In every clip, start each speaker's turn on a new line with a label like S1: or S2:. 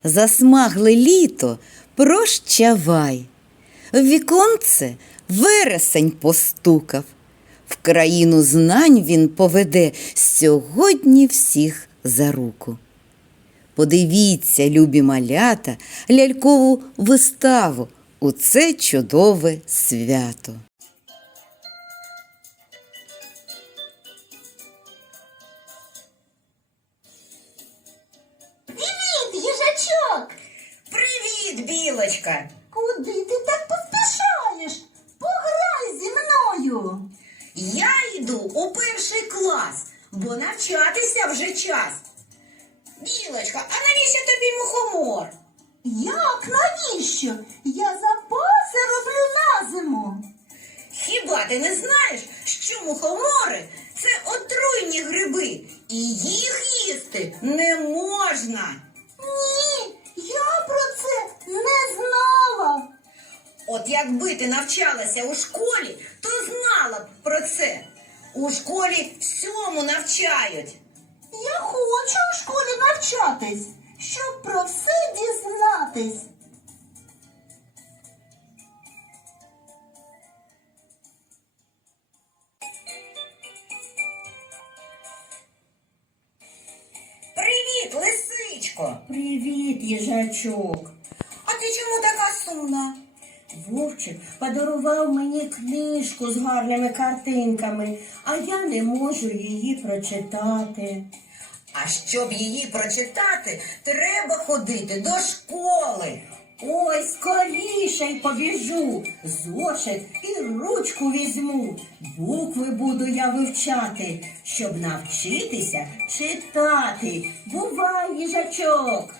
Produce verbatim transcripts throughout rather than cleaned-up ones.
S1: Засмагле літо, прощавай. В віконце вересень постукав. В країну знань він поведе сьогодні всіх за руку. Подивіться, любі малята, лялькову виставу у це чудове свято.
S2: Привіт, їжачок!
S1: Привіт, білочка!
S2: Куди ти так поспішаєш? Пограй зі мною!
S1: Я йду у перший клас, бо навчатися вже час. Білочка, а навіщо тобі мухомор?
S2: Як навіщо? Я запаси роблю на зиму.
S1: Хіба ти не знаєш, що мухомори – це отруйні гриби, і їх їсти не можна?
S2: Ні, я про це не знала.
S1: От якби ти навчалася у школі, то знала б про це. У школі всьому навчають.
S2: Я хочу у школі навчатись, щоб про все дізнатись.
S1: Привіт, лисичко!
S3: Привіт, їжачок.
S1: А ти чому така сумна?
S3: Вовчик подарував мені книжку з гарними картинками, а я не можу її прочитати.
S1: А щоб її прочитати, треба ходити до школи.
S3: Ой, скоріше й побіжу, зошит і ручку візьму. Букви буду я вивчати, щоб навчитися читати. Бувай, їжачок!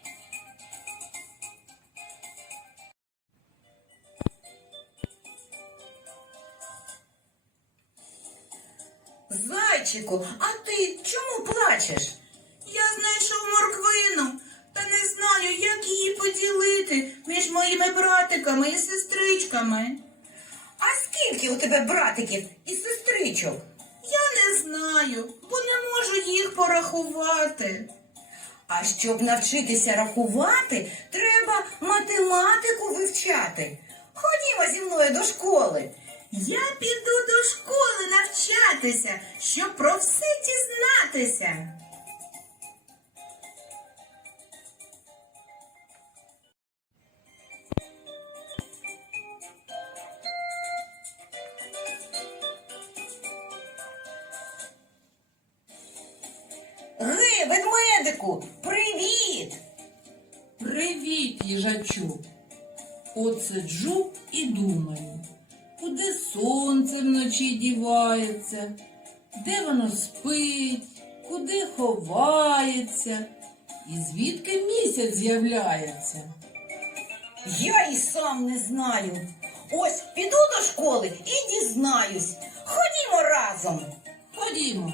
S1: Зайчику, а ти чому плачеш?
S4: Я знайшов морквину, та не знаю, як її поділити між моїми братиками і сестричками.
S1: А скільки у тебе братиків і сестричок?
S4: Я не знаю, бо не можу їх порахувати.
S1: А щоб навчитися рахувати, треба математику вивчати. Ходімо зі мною до школи.
S4: Я піду до школи навчатися, щоб про все дізнатися.
S1: Гей, ведмедику, привіт!
S5: Привіт, їжачок. От сиджу і думаю, куди сонце вночі дівається, де воно спить, куди ховається, і звідки місяць з'являється.
S1: Я і сам не знаю. Ось піду до школи і дізнаюсь. Ходімо разом.
S5: Ходімо.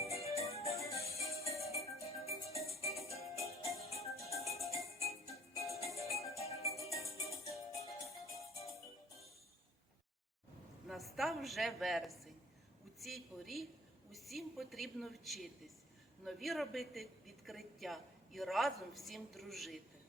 S6: Настав вже вересень. У цій порі усім потрібно вчитись, нові робити відкриття і разом всім дружити.